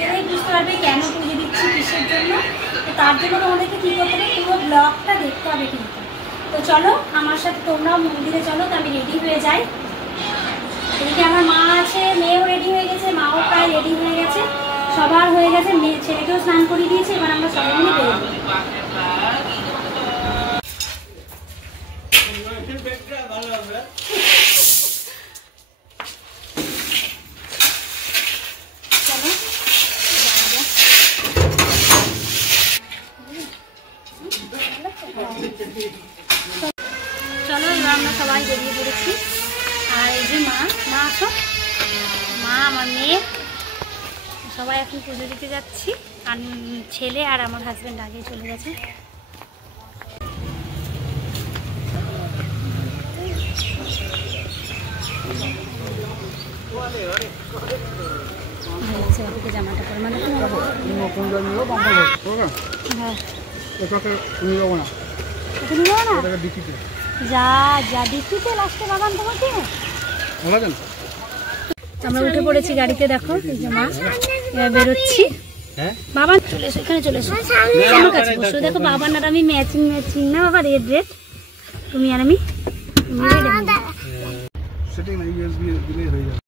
গেলেই বুঝতে পারবে কেন পুজো দিচ্ছি, কিসের জন্য। তো তার জন্য তোমাদেরকে কী করতে হবে, পুরো ব্লগটা দেখতে হবে কিন্তু। তো চলো আমার সাথে তোমরাও মন্দিরে চলো। তো আমি রেডি হয়ে যাই। এদিকে আমার মা আছে, মেয়েও রেডি হয়ে গেছে, মাও প্রায় রেডি হয়ে গেছে, সবার হয়ে গেছে, মেয়ে ছেলেকেও স্নান করিয়ে দিয়েছে। এবার আমরা সবাই মিলে বেরোবো। চলো এবার আমরা সবাই বেরিয়ে পড়েছি। আর এই যে মা আসো, মা আমার মেয়ে সবাই এখন পুজো দিতে যাচ্ছি। আর ছেলে আর আমার হাজব্যান্ড আগে চলে গেছে। জামাটা পরে মানে যা যা ডিকিতে লাস্টে বাগান তোমাকে। আমরা উঠে পড়েছি গাড়িতে, দেখো এই যে মা এবার বেরোচ্ছি। বাবা চলে এসো, এখানে চলে এসো আমার কাছে বসো। দেখো বাবা আর আমি ম্যাচিং না বাবা, রেড রেড, তুমি আর আমি সেটিং না ইউএসবি দিলেই হয়ে যাবে।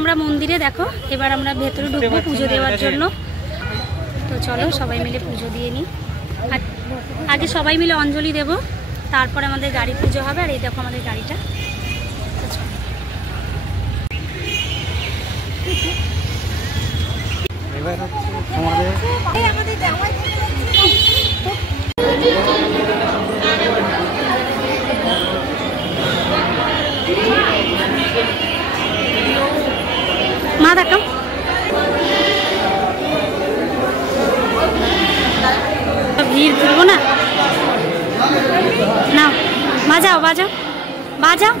আমরা মন্দিরে, দেখো এবার আমরা ভেতরে ঢুকবো পুজো দেওয়ার জন্য। তো চলো সবাই মিলে পুজো দিয়ে নিই। আগে সবাই মিলে অঞ্জলি দেব, তারপরে আমাদের গাড়ি পুজো হবে। আর এই দেখো আমাদের গাড়িটা। মা দেখো ভিড় তুলবো না, না বাজাও বাজাও বাজাও।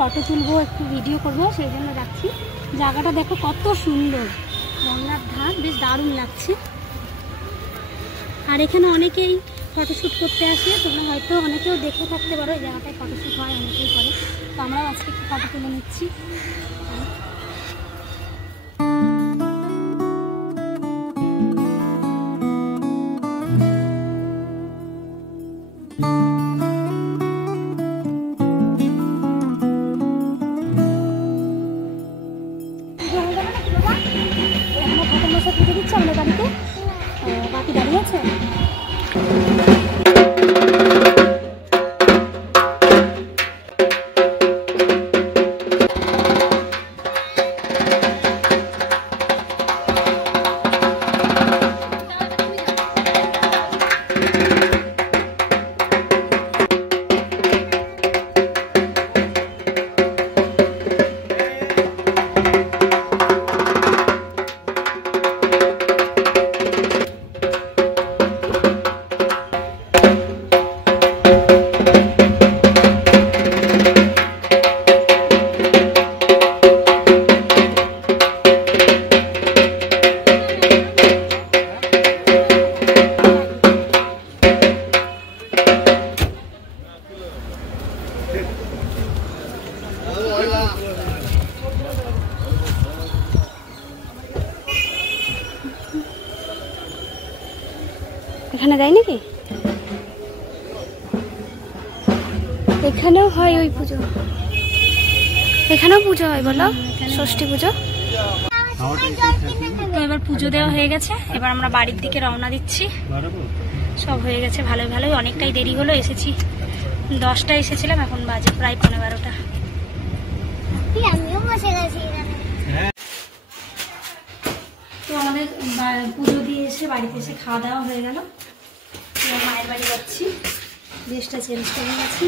ফটো তুলবো, একটু ভিডিও করবো, সেই জন্য যাচ্ছি। জায়গাটা দেখো কত সুন্দর, গঙ্গার ধার, বেশ দারুণ লাগছে। আর এখানে অনেকেই ফটোশ্যুট করতে আসে, তোমরা হয়তো অনেকেও দেখে থাকতে পারো। এই জায়গাটায় ফটোশ্যুট হয়, অনেকেই করে। তো আমরাও আজকে একটু ফটো তুলে নিচ্ছি। আমরা বাড়িতে বাকি দাঁড়িয়ে আছে। এখানে দেয় নাকি? এখানেও হয় ওই পুজো, এখানেও পুজো হয় বলো, ষষ্ঠী পুজো। তো এবার পুজো দেওয়া হয়ে গেছে, এবার আমরা বাড়ির দিকে রওনা দিচ্ছি। সব হয়ে গেছে ভালোই ভালোই, অনেকটাই দেরি হলো, এসেছি 10টায় এসেছিলাম, এখন বাজে প্রায় 12টা। আমিও বসে গেছি এখানে। তো আমাদের পুজো দিয়ে এসে বাড়িতে এসে খাওয়া দাওয়া হয়ে গেল। মায়ের বাড়ি যাচ্ছি, ড্রেসটা চেঞ্জ করে গেছি।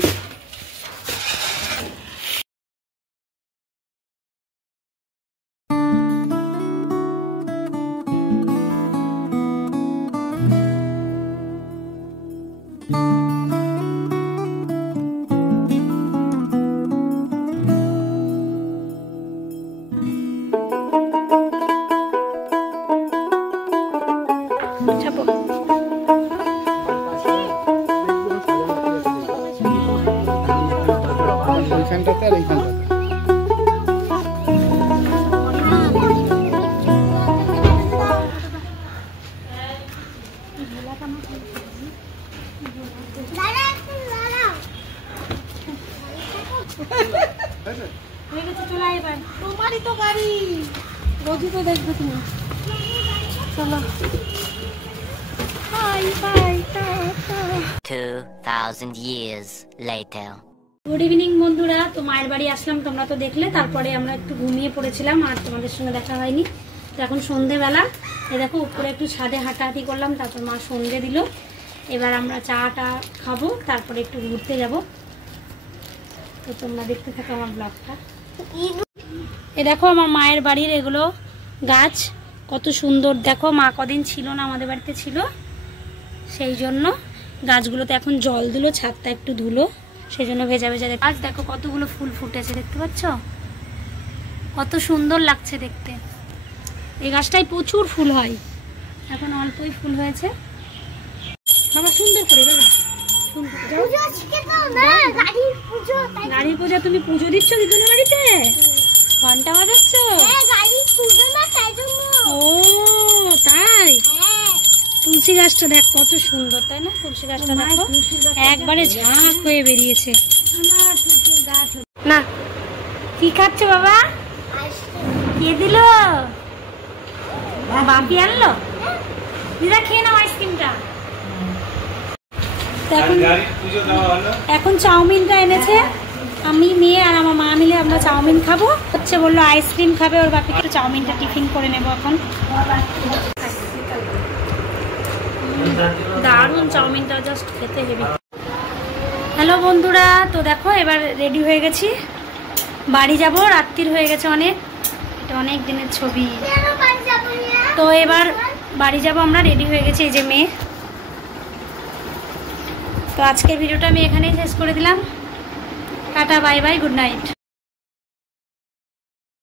এইখানটাতে আর এইখানটাতে তোমারই তো গাড়ি, রোজই তো দেখবে তুমি। চলো, 2000 years later. গুড ইভিনিং বন্ধুরা। তো মায়ের বাড়ি আসলাম, তোমরা তো দেখলে। তারপরে আমরা একটু ঘুমিয়ে পড়েছিলাম আর তোমাদের সঙ্গে দেখা হয়নি। তো এখন সন্ধেবেলা, দেখো উপরে একটু ছাদে হাঁটাহাঁটি করলাম, তারপর মা সন্ধে দিল। এবার আমরা চাটা খাবো, তারপরে একটু ঘুরতে যাব। তো তোমরা দেখতে থাকো আমার ব্লগটা। এ দেখো আমার মায়ের বাড়ির এগুলো গাছ, কত সুন্দর। দেখো মা কদিন ছিল না, আমাদের বাড়িতে ছিল, সেই জন্য গাছগুলোতে এখন জল দিল, ছাদটা একটু ধুলো, সেই জন্য ভেজা ভেজা। গাছ দেখো কতগুলো ফুল ফুটেছে, দেখতে পাচ্ছ? কত সুন্দর লাগছে দেখতে। এই গাছটায় প্রচুর ফুল হয়, এখন অল্পই ফুল হয়েছে। বাবা সুন্দর করে বাবা, গাড়ির পূজা। তুমি পুজো দিচ্ছ দিদুনের বাড়িতে? ঘন্টা বাজাচ্ছ? ও তাই। তুলসী গাছটা দেখ কত সুন্দর, তাই না? তুলসী গাছটা দেখো একবারে ঝাঁক হয়ে বেরিয়েছে। না কি খাচ্ছ বাবা? কে দিল? বাপি আনলো? দিদা খেয়ে নাও আইসক্রিমটা। এখন চাউমিনটা এনেছে, আমি মেয়ে আর আমার মা মিলে আমরা চাউমিন খাবো। হচ্ছে বললো আইসক্রিম খাবে, ওর বাপিকে একটু চাউমিনটা টিফিন করে নেবো এখন। দারুণ চাউমিনটা, জাস্ট খেতে হেবি। হ্যালো বন্ধুরা, তো দেখো এবার রেডি হয়ে গেছি, বাড়ি যাব। রাত্রির হয়ে গেছে অনেক, এটা অনেক দিনের ছবি। তো এবার বাড়ি যাব আমরা, রেডি হয়ে গেছি, এই যে মেয়ে। তো আজকের ভিডিওটা আমি এখানেই শেষ করে দিলাম। Tata, bye bye, good night.